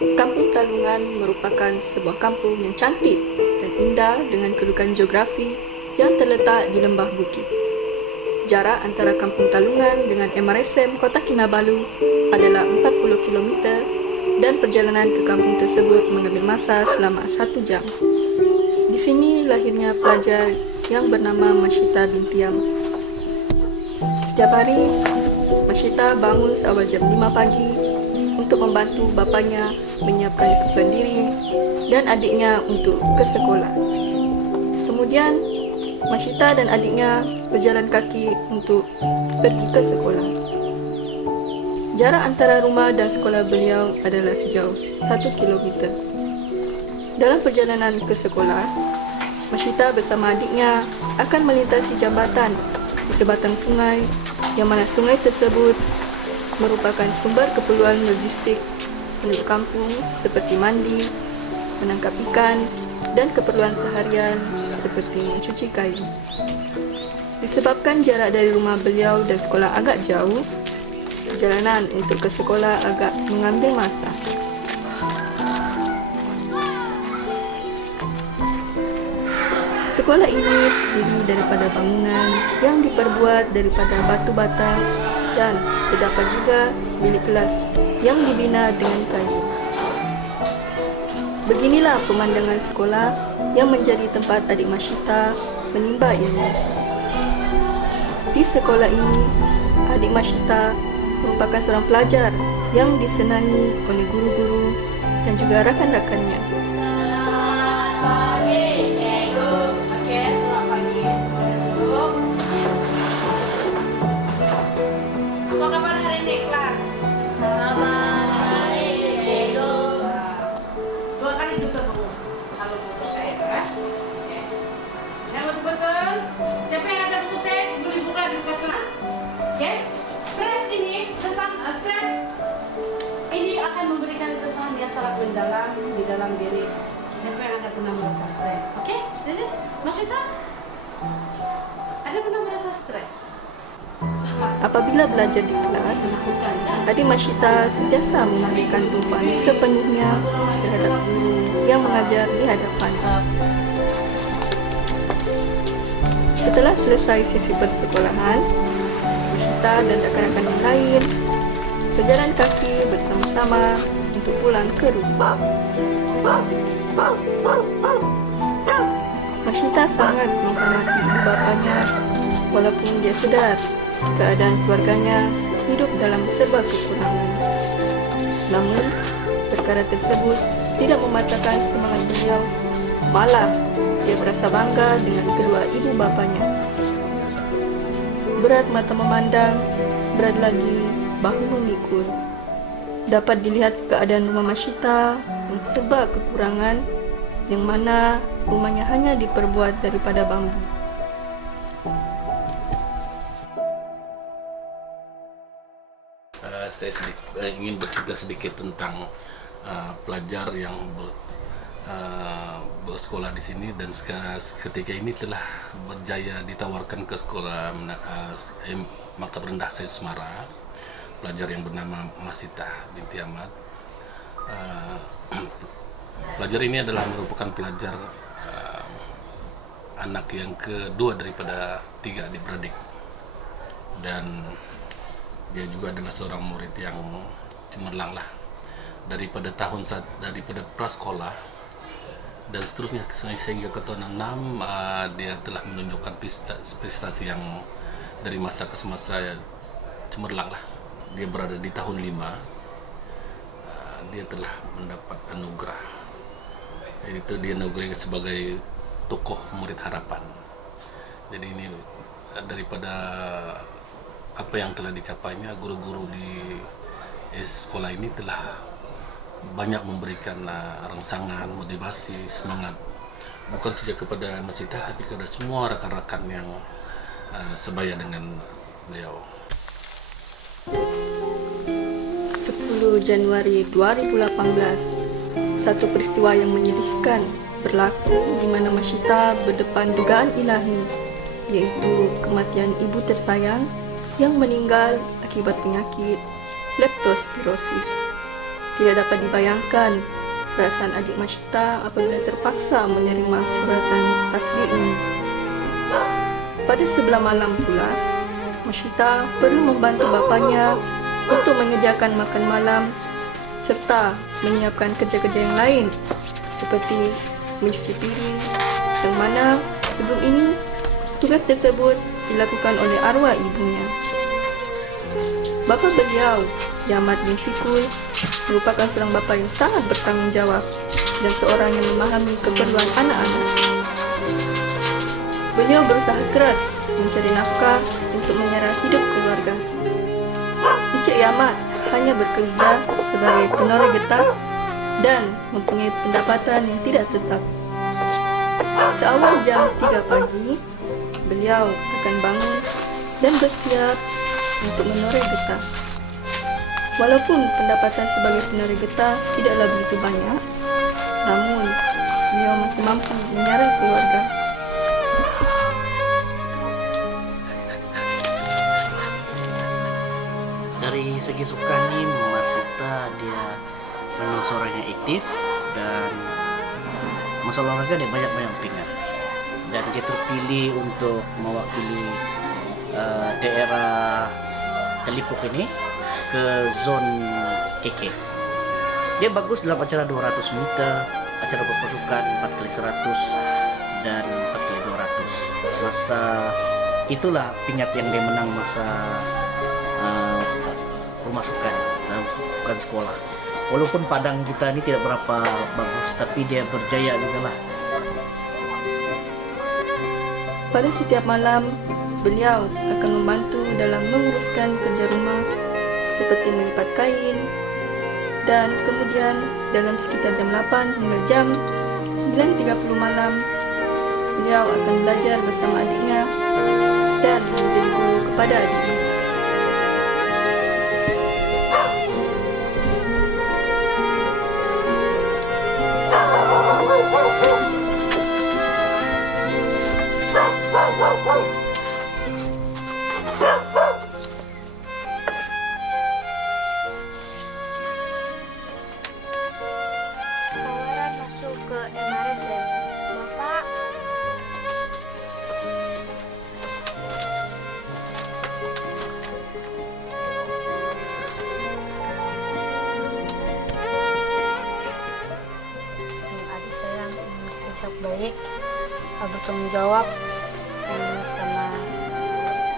Kampung Talungan merupakan sebuah kampung yang cantik dan indah dengan kedudukan geografi yang terletak di lembah bukit. Jarak antara Kampung Talungan dengan MRSM Kota Kinabalu adalah 40 km dan perjalanan ke kampung tersebut mengambil masa selama 1 jam. Di sini lahirnya pelajar yang bernama Masyita binti Ahmad. Setiap hari, Masyita bangun seawal jam 5 pagi untuk membantu bapaknya menyiapkan keperluan diri dan adiknya untuk ke sekolah. Kemudian, Masyita dan adiknya berjalan kaki untuk pergi ke sekolah. Jarak antara rumah dan sekolah beliau adalah sejauh 1 kilometer. Dalam perjalanan ke sekolah, Masyita bersama adiknya akan melintasi jambatan di sebatang sungai, yang mana sungai tersebut merupakan sumber keperluan logistik penduduk kampung seperti mandi, menangkap ikan, dan keperluan seharian seperti mencuci kain. Disebabkan jarak dari rumah beliau dan sekolah agak jauh, perjalanan untuk ke sekolah agak mengambil masa. Sekolah ini terdiri daripada bangunan yang diperbuat daripada batu bata dan terdapat juga bilik kelas yang dibina dengan kayu. Beginilah pemandangan sekolah yang menjadi tempat adik Masyita menimba ilmu. Di sekolah ini, adik Masyita merupakan seorang pelajar yang disenangi oleh guru-guru dan juga rakan-rakannya. Siapa yang ada buku teks boleh buka di buka sana. Oke? Stres ini, stres ini akan memberikan kesan yang sangat mendalam di dalam diri. Siapa yang ada pernah merasa stres? Oke? Dennis, Masyita? Ada pernah merasa stres? Apabila belajar di kelas, adik Masyita sentiasa memberikan tumpuan sepenuhnya terhadap guru yang mengajar di hadapan. Setelah selesai sesi persekolahan, Masyita dan rakan-rakan yang lain berjalan kaki bersama-sama untuk pulang ke rumah. Masyita sangat menghormati ibu bapanya walaupun dia sedar keadaan keluarganya hidup dalam serba kekurangan. Namun, perkara tersebut tidak mematahkan semangat beliau, malah dia berasa bangga dengan kedua ibu bapanya. Berat mata memandang, berat lagi bahu memikul. Dapat dilihat keadaan rumah Masyita yang serba kekurangan, yang mana rumahnya hanya diperbuat daripada bambu. Saya ingin bercerita sedikit tentang pelajar yang bersekolah di sini dan ketika ini telah berjaya ditawarkan ke sekolah Maktab Rendah Said Semara, pelajar yang bernama Masyita binti Ahmad. Pelajar ini adalah merupakan pelajar anak yang kedua daripada 3 adik-beradik, dan dia juga adalah seorang murid yang cemerlang lah daripada prasekolah dan seterusnya sehingga ke tahun 6 dia telah menunjukkan prestasi yang dari masa ke masa cemerlang lah. Dia berada di tahun 5, dia telah mendapat anugerah, yaitu dia anugerah sebagai tokoh murid harapan. Jadi ini daripada apa yang telah dicapainya, guru-guru di sekolah ini telah banyak memberikan rangsangan, motivasi, semangat, bukan saja kepada Masyita tapi kepada semua rakan-rakan yang sebaya dengan beliau. 10 Januari 2018, satu peristiwa yang menyedihkan berlaku di mana Masyita berdepan dugaan ilahi, yaitu kematian ibu tersayang yang meninggal akibat penyakit leptospirosis. Tidak dapat dibayangkan perasaan adik Mashita apabila terpaksa menerima suratan takdir ini. Pada sebelah malam pula, Mashita perlu membantu bapanya untuk menyediakan makan malam serta menyiapkan kerja-kerja yang lain seperti mencuci piring, yang mana sebelum ini tugas tersebut dilakukan oleh arwah ibunya. Bapa beliau, Yamat bin Sikul, merupakan seorang bapa yang sangat bertanggung jawab dan seorang yang memahami keperluan anak-anak. Beliau berusaha keras mencari nafkah untuk menyara hidup keluarga. Encik Yamat hanya bekerja sebagai penoreh getah dan mempunyai pendapatan yang tidak tetap. Seawal jam 3 pagi, beliau akan bangun dan bersiap untuk menoreh getah. Walaupun pendapatan sebagai penoreh getah tidaklah begitu banyak, namun beliau masih mampu menyara keluarga. Dari segi suka nih, Mashita dia memang seorang yang aktif dan masalah olahraga dia banyak pingat, dan dia terpilih untuk mewakili daerah Telipuk ini ke zon KK. Dia bagus dalam acara 200 meter, acara berpasukan 4x100 dan 4x200. Masa itulah pingat yang dia menang masa rumah sukan dalam sukan sekolah. Walaupun padang kita ini tidak berapa bagus, tapi dia berjaya juga lah. Pada setiap malam, beliau akan membantu dalam menguruskan kerja rumah seperti melipat kain, dan kemudian dalam sekitar jam 8 hingga jam 9.30 malam, beliau akan belajar bersama adiknya dan menjadi guru kepada adiknya. Tawaran masuk ke MRSM, Bapak. Adik saya besok baik, bertanggung jawab, sama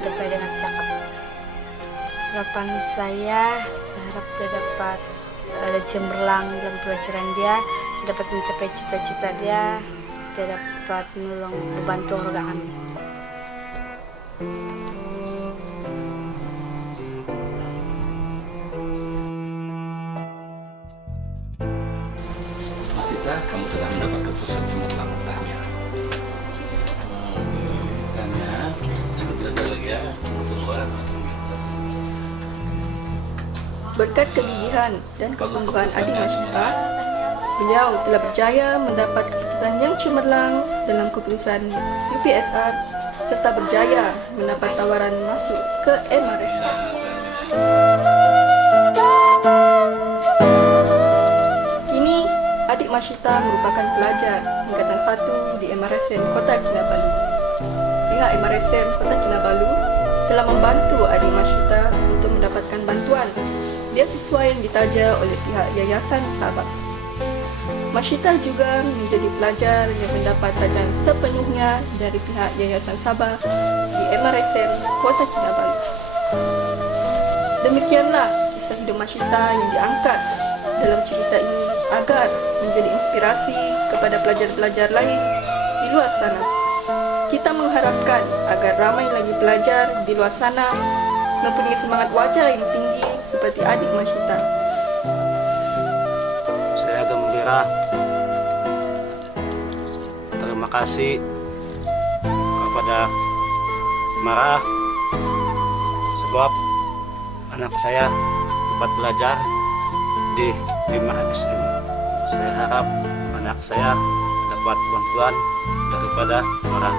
dapat dengan cakap. Harapan saya berharap dia dapat ada cemerlang dalam pelajaran dia dapat mencapai cita-cita dia dapat menolong membantu keluarga kami. Mashita, kamu sudah mendapat keputusan cemerlang tanya. Tanya, cukup belajar lagi ya. Masuk luar, masuk biasa. Berkat kegigihan dan kesungguhan adik Mashita, beliau telah berjaya mendapat keputusan yang cemerlang dalam keputusan UPSR serta berjaya mendapat tawaran masuk ke MRSM. Kini, adik Mashita merupakan pelajar tingkatan 1 di MRSM Kota Kinabalu. Pihak MRSM Kota Kinabalu telah membantu adik Mashita untuk mendapatkan bantuan beasiswa yang ditaja oleh pihak Yayasan Sabah. Mashita juga menjadi pelajar yang mendapat tajaan sepenuhnya dari pihak Yayasan Sabah di MRSM Kota Kinabalu. Demikianlah kisah hidup Mashita yang diangkat dalam cerita ini agar menjadi inspirasi kepada pelajar-pelajar lain di luar sana. Kita mengharapkan agar ramai lagi pelajar di luar sana mempunyai semangat wajah yang tinggi seperti adik Mashita. Saya gembira. Terima kasih kepada Marah sebab anak saya dapat belajar di MRSM. Saya harap anak saya dapat bantuan daripada Marah.